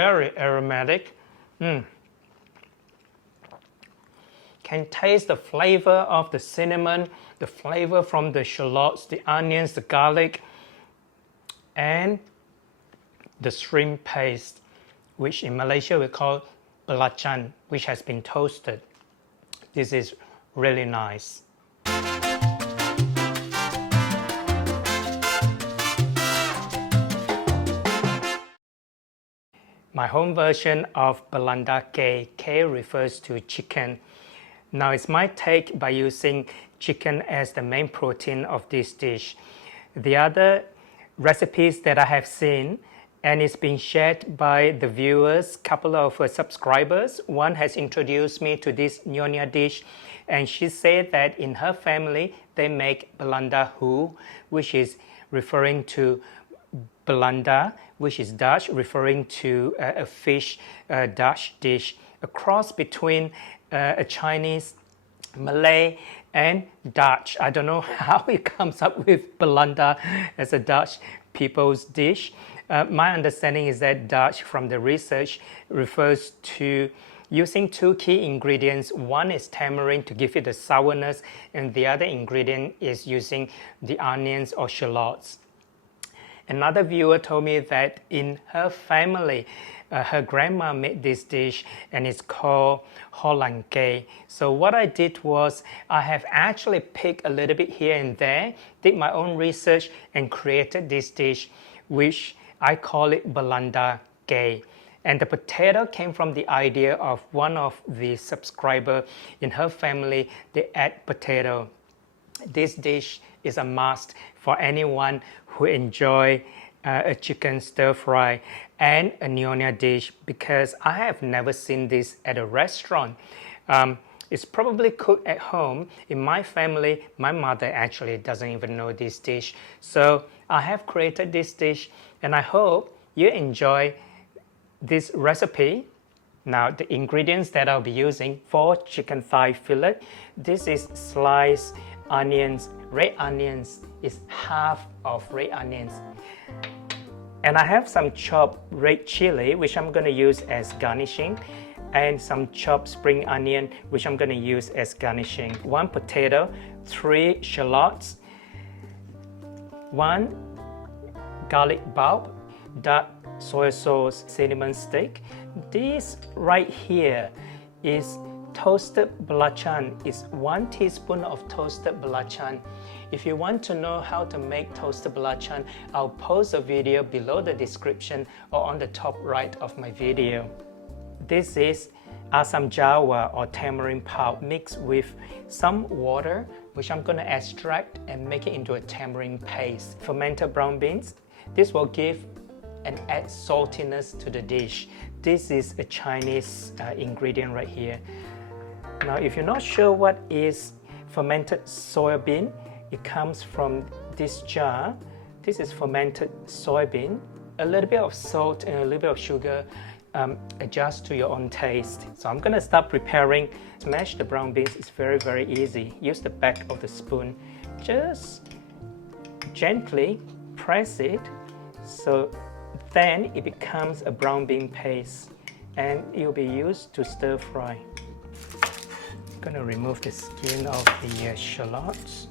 very aromatic. Can taste the flavor of the cinnamon, the flavor from the shallots, the onions, the garlic, and the shrimp paste, which in Malaysia we call belachan, which has been toasted. This is really nice. My home version of belanda K. K refers to chicken. Now it's my take by using chicken as the main protein of this dish. The other recipes that I have seen, and it's been shared by the viewers, couple of subscribers. One has introduced me to this nyonya dish, and she said that in her family they make belanda hu, which is referring to belanda, which is Dutch, referring to a fish Dutch dish, a cross between a Chinese, Malay, and Dutch. I don't know how it comes up with belanda as a Dutch people's dish. My understanding is that Dutch, from the research, refers to using two key ingredients. One is tamarind to give it the sourness, and the other ingredient is using the onions or shallots. Another viewer told me that in her family, her grandma made this dish, and it's called Holland. So what I did was I have actually picked a little bit here and there, did my own research, and created this dish, which I call it belanda K. And the potato came from the idea of one of the subscribers in her family. They add potato. This dish is a must for anyone who enjoy a chicken stir fry and a nyonya dish, because I have never seen this at a restaurant. It's probably cooked at home. In my family, my mother actually doesn't even know this dish. So I have created this dish, and I hope you enjoy this recipe. Now, the ingredients that I'll be using for chicken thigh fillet, this is sliced onions. Red onions is half of red onions. And I have some chopped red chili, which I'm going to use as garnishing, and some chopped spring onion, which I'm going to use as garnishing. 1 potato, 3 shallots, 1 garlic bulb, dark soy sauce cinnamon stick. This right here is toasted belachan. Is 1 teaspoon of toasted belachan. If you want to know how to make toasted belachan, I'll post a video below the description or on the top right of my video. This is asam jawa or tamarind pulp mixed with some water, which I'm going to extract and make it into a tamarind paste. Fermented brown beans. This will give and add saltiness to the dish. This is a Chinese ingredient right here. Now, if you're not sure what is fermented soybean, it comes from this jar. This is fermented soybean. A little bit of salt and a little bit of sugar. Adjust to your own taste. So I'm going to start preparing. To mash the brown beans is very, very easy. Use the back of the spoon. Just gently press it, so then it becomes a brown bean paste, and it will be used to stir fry. I'm going to remove the skin of the shallots.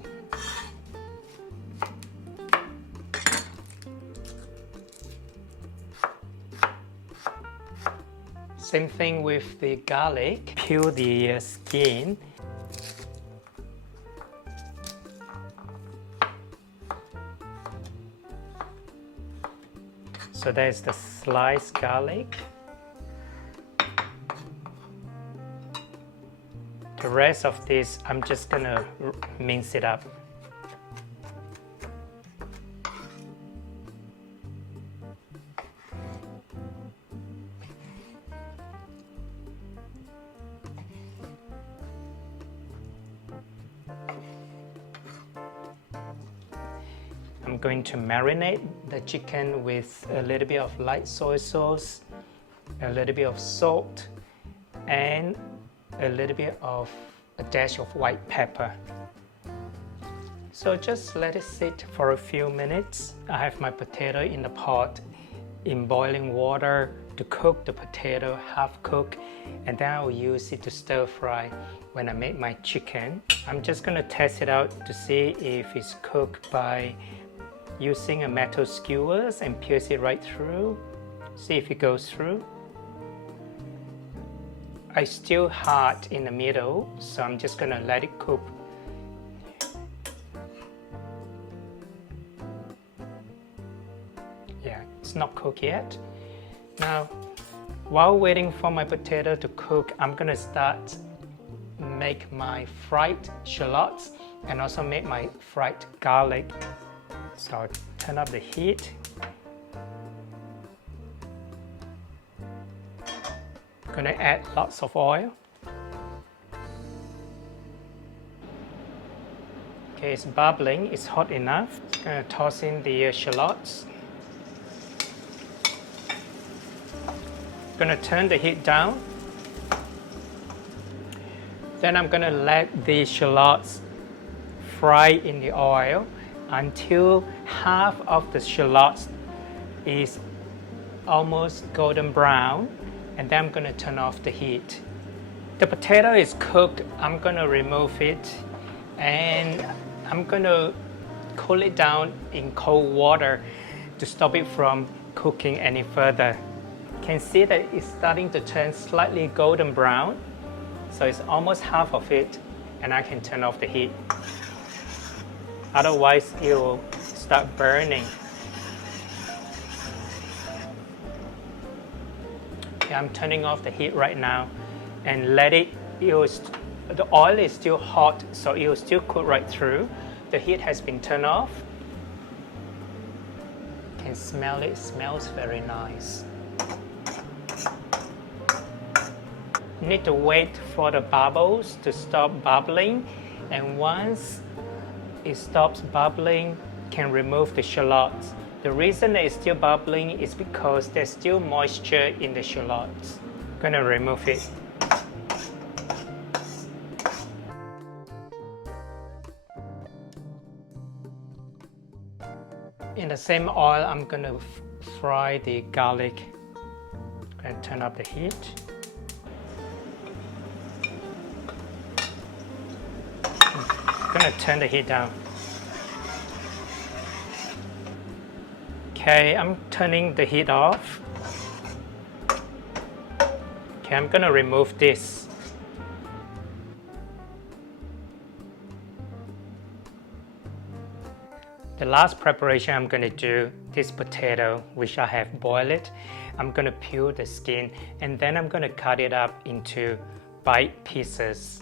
Same thing with the garlic. Peel the skin. So there's the sliced garlic. The rest of this, I'm just gonna mince it up. I'm going to marinate the chicken with a little bit of light soy sauce, a little bit of salt, and a little bit of a dash of white pepper. So just let it sit for a few minutes. I have my potato in the pot in boiling water to cook the potato half cooked, and then I will use it to stir fry when I make my chicken. I'm just going to test it out to see if it's cooked by using a metal skewers and pierce it right through. See if it goes through. It's still hard in the middle, so I'm just going to let it cook. Yeah, it's not cooked yet. Now, while waiting for my potato to cook, I'm going to start make my fried shallots and also make my fried garlic. So I'll turn up the heat. I'm going to add lots of oil. Okay, it's bubbling, it's hot enough. I'm going to toss in the shallots. I'm going to turn the heat down. Then I'm going to let the shallots fry in the oil until half of the shallots is almost golden brown, and then I'm going to turn off the heat. The potato is cooked. I'm going to remove it and I'm going to cool it down in cold water to stop it from cooking any further. You can see that it's starting to turn slightly golden brown, so it's almost half of it, and I can turn off the heat. Otherwise it will start burning. Okay, I'm turning off the heat right now and let it, the oil is still hot, so it will still cook right through. The heat has been turned off. You can smell it, it smells very nice. You need to wait for the bubbles to stop bubbling, and once it stops bubbling, you can remove the shallots. The reason that it's still bubbling is because there's still moisture in the shallots. I'm going to remove it. In the same oil, I'm going to fry the garlic. I'm going to turn up the heat. I'm going to turn the heat down. Okay, I'm turning the heat off. Okay, I'm going to remove this. The last preparation I'm going to do, this potato, which I have boiled it, I'm going to peel the skin and then I'm going to cut it up into bite pieces.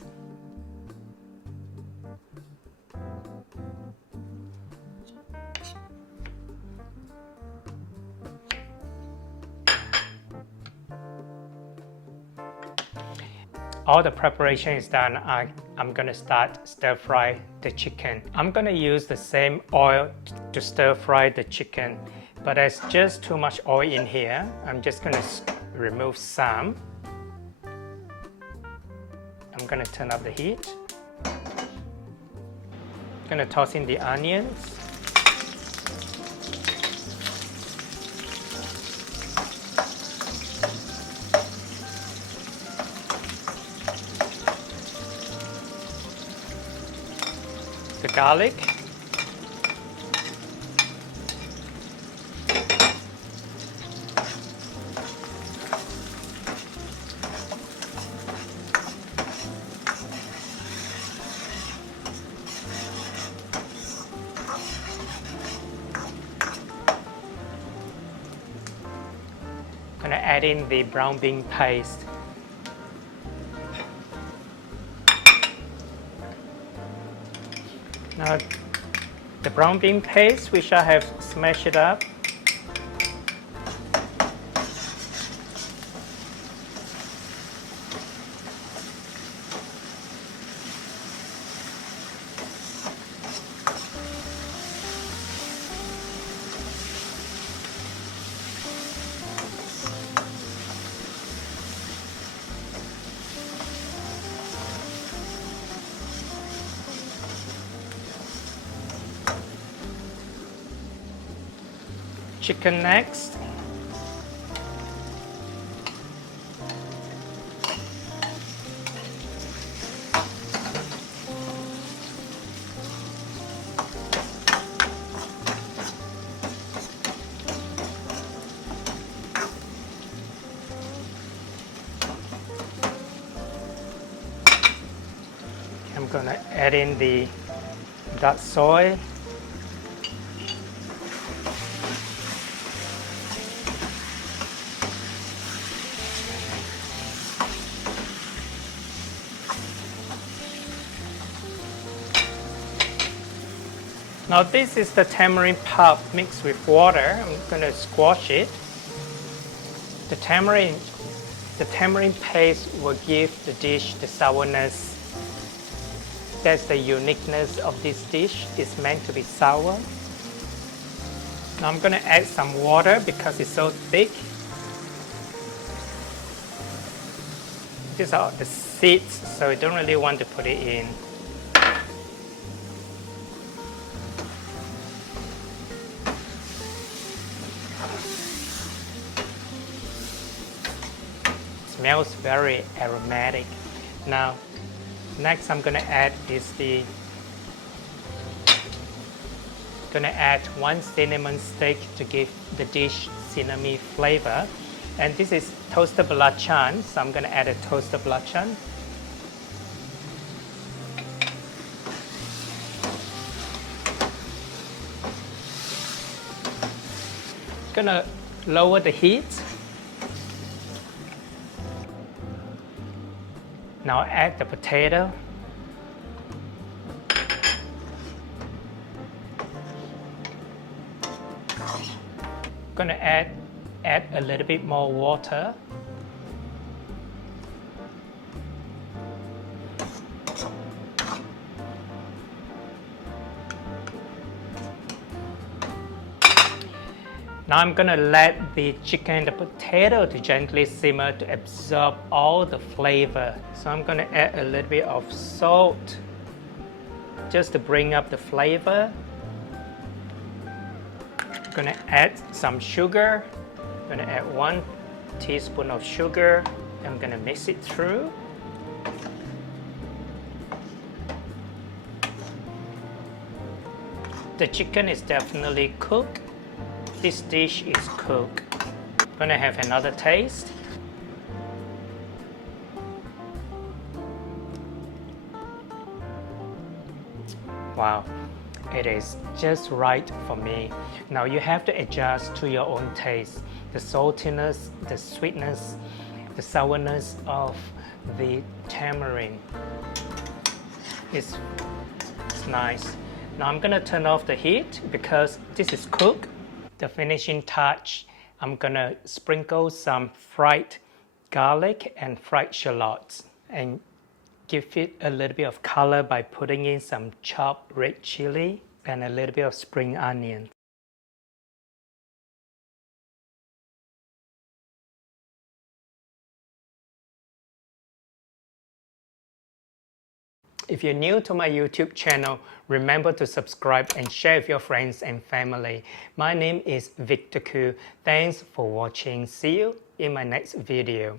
All the preparation is done. I'm going to start stir fry the chicken. I'm going to use the same oil to stir fry the chicken, but there's just too much oil in here. I'm just going to remove some. I'm going to turn up the heat. I'm going to toss in the onions. The garlic, I'm going to add in the brown bean paste. Now, the brown bean paste, which I have smashed it up, chicken next. I'm gonna add in the dark soy. Now this is the tamarind pulp mixed with water. I'm gonna squash it. The tamarind paste will give the dish the sourness. That's the uniqueness of this dish. It's meant to be sour. Now I'm gonna add some water because it's so thick. These are the seeds, so I don't really want to put it in. Smells very aromatic. Now, next I'm gonna add one cinnamon stick to give the dish cinnamon flavor. And this is toasted belachan, so I'm gonna add a toasted belachan. Gonna lower the heat. Now add the potato. Gonna add a little bit more water. Now I'm gonna let the chicken and the potato to gently simmer to absorb all the flavor. So I'm gonna add a little bit of salt just to bring up the flavor. I'm gonna add some sugar. I'm gonna add 1 teaspoon of sugar. I'm gonna mix it through. The chicken is definitely cooked. This dish is cooked. I'm gonna have another taste. Wow, it is just right for me. Now you have to adjust to your own taste. The saltiness, the sweetness, the sourness of the tamarind. It's nice. Now I'm gonna turn off the heat because this is cooked. The finishing touch, I'm gonna sprinkle some fried garlic and fried shallots and give it a little bit of color by putting in some chopped red chili and a little bit of spring onion. If you're new to my YouTube channel, remember to subscribe and share with your friends and family. My name is Victor Koo. Thanks for watching. See you in my next video.